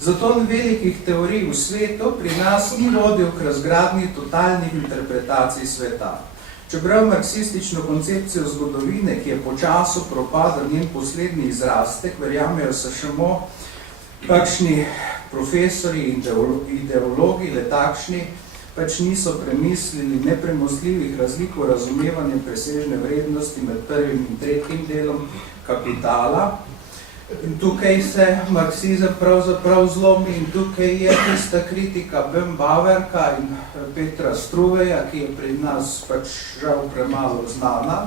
Zaton velikih teorij v svetu pri nas ni vodil k razgradnji totalnih interpretacij sveta. Čeprav marksistično koncepcijo zgodovine, ki je po času propada njen poslednji izrastek, verjamejo se samo kakšni profesori in ideologi, le takšni, pač niso premislili nepremostljivih razlik v razumevanju presežne vrednosti med prvim in tretjim delom Kapitala. In tukaj se marksizem pravzaprav zlomi in tukaj je tista kritika Böhm-Bawerka in Petra Struveja, ki je pri nas pač žal premalo znana,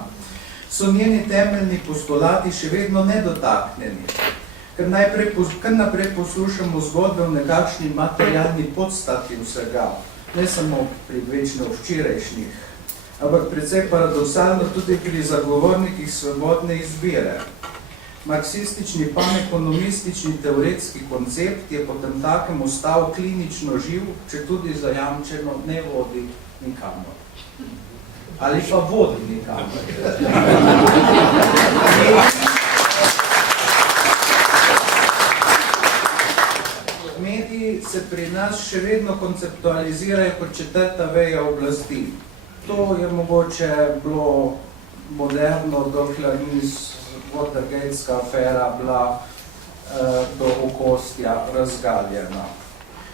so njeni temeljni postulati še vedno nedotaknjeni. Ker naprej poslušamo zgodbe v nekakšni materialni podstati vsega, ne samo pri večno včerajšnjih, ampak precej paradoksalno tudi pri zagovornikih svobodne izbire. Marksistični panekonomistični teoretski koncept je potem takem ostal klinično živ, če tudi zajamčeno ne vodi nikamor. Ali pa vodi nikamor. Mediji se pri nas še vedno konceptualizirajo kot četrta veja oblasti. To je mogoče bilo moderno, dokler Watergatska afera bila do okostja razgaljena.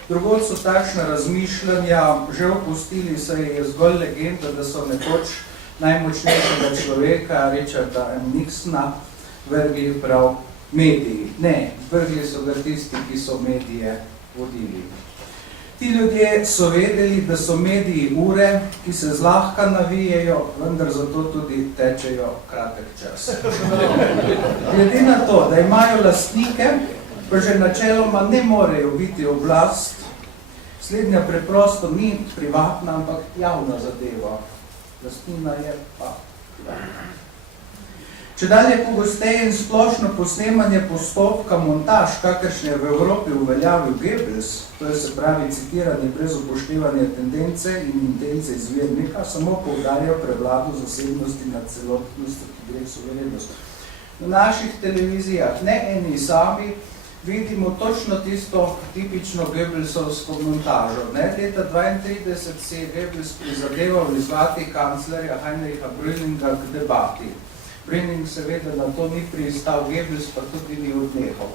Drugod so takšna razmišljanja že opustili, saj je zgolj legenda, da so nekoč najmočnejšega človeka, Richarda M. Nixona, vrgli prav mediji. Ne, vrgli so ga tisti, ki so medije vodili. Ti ljudje so vedeli, da so mediji ure, ki se zlahka navijejo, vendar zato tudi tečejo kratek čas. Glede na to, da imajo lastnike, pa že načeloma ne morejo biti oblast, slednja preprosto ni privatna, ampak javna zadeva. Lastnina je pa privatna. Če dalje pogosteje in splošno posnemanje postopka montaž, kakršne je v Evropi uveljavil Goebbels, to je se pravi citiranje brez upoštevanja tendence in intence izvirnika, samo poudarjajo prevlado zasebnosti nad celotnostjo, ki gre suverenost. Na naših televizijah, ne eni sami, vidimo točno tisto tipično Goebbelsovsko montažo. Leta 1932 se je Goebbels prizadeval izvati kanclerja Heinricha Brüninga k debati. Brüning seveda na to ni pristal, Goebbels pa tudi ni odnehal.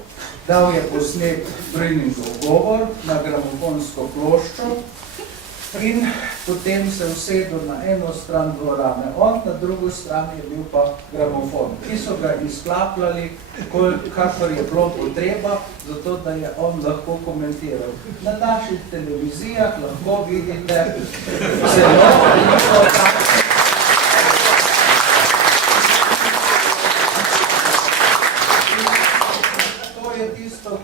Dal je posnet Brüningov govor na gramofonsko ploščo in potem se usedel na eno stran dvorane. On, na drugo stran je bil pa gramofon, ki so ga izklapljali, kakor je bilo potreba, zato da je on lahko komentiral. Na naših televizijah lahko vidite zelo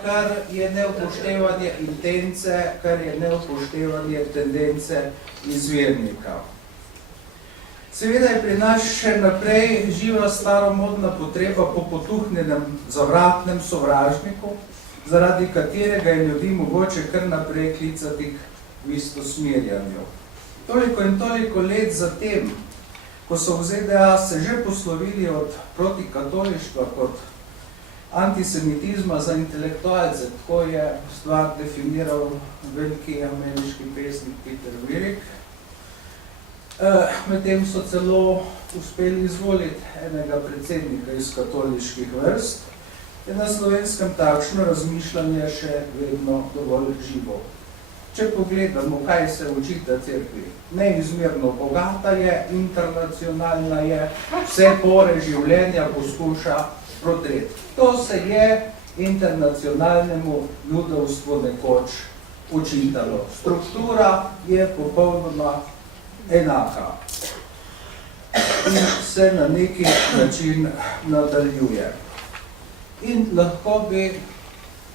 kar je neupoštevanje intence, kar je neupoštevanje tendence izvirnika. Seveda je pri nas še naprej živa staromodna potreba po potuhnjenem zavratnem sovražniku, zaradi katerega je ljudi mogoče kar naprej klicati v istosmerjanju. Toliko in toliko let zatem, ko so v ZDA se že poslovili od protikatolištva kot antisemitizma za intelektualce, tako je stvar definiral veliki ameriški pesnik Peter Virik. Medtem so celo uspeli izvoliti enega predsednika iz katoliških vrst. Je na Slovenskem takšno razmišljanje še vedno dovolj živo. Če pogledamo, kaj se učita cerkvi, neizmerno bogata je, internacionalna je, vse pore življenja poskuša prodreti. To se je internacionalnemu judovstvu nekoč učitalo. Struktura je popolnoma enaka in se na neki način nadaljuje. In lahko bi,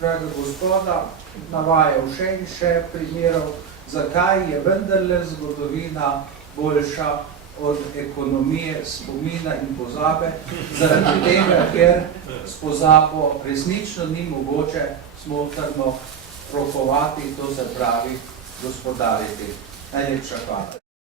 draga gospoda, navajal še in še primerov, zakaj je vendarle zgodovina boljša od ekonomije, spomina in pozabe, zaradi tega, ker s pozabo resnično ni mogoče smotrno rokovati, to se pravi gospodariti. Najlepša hvala.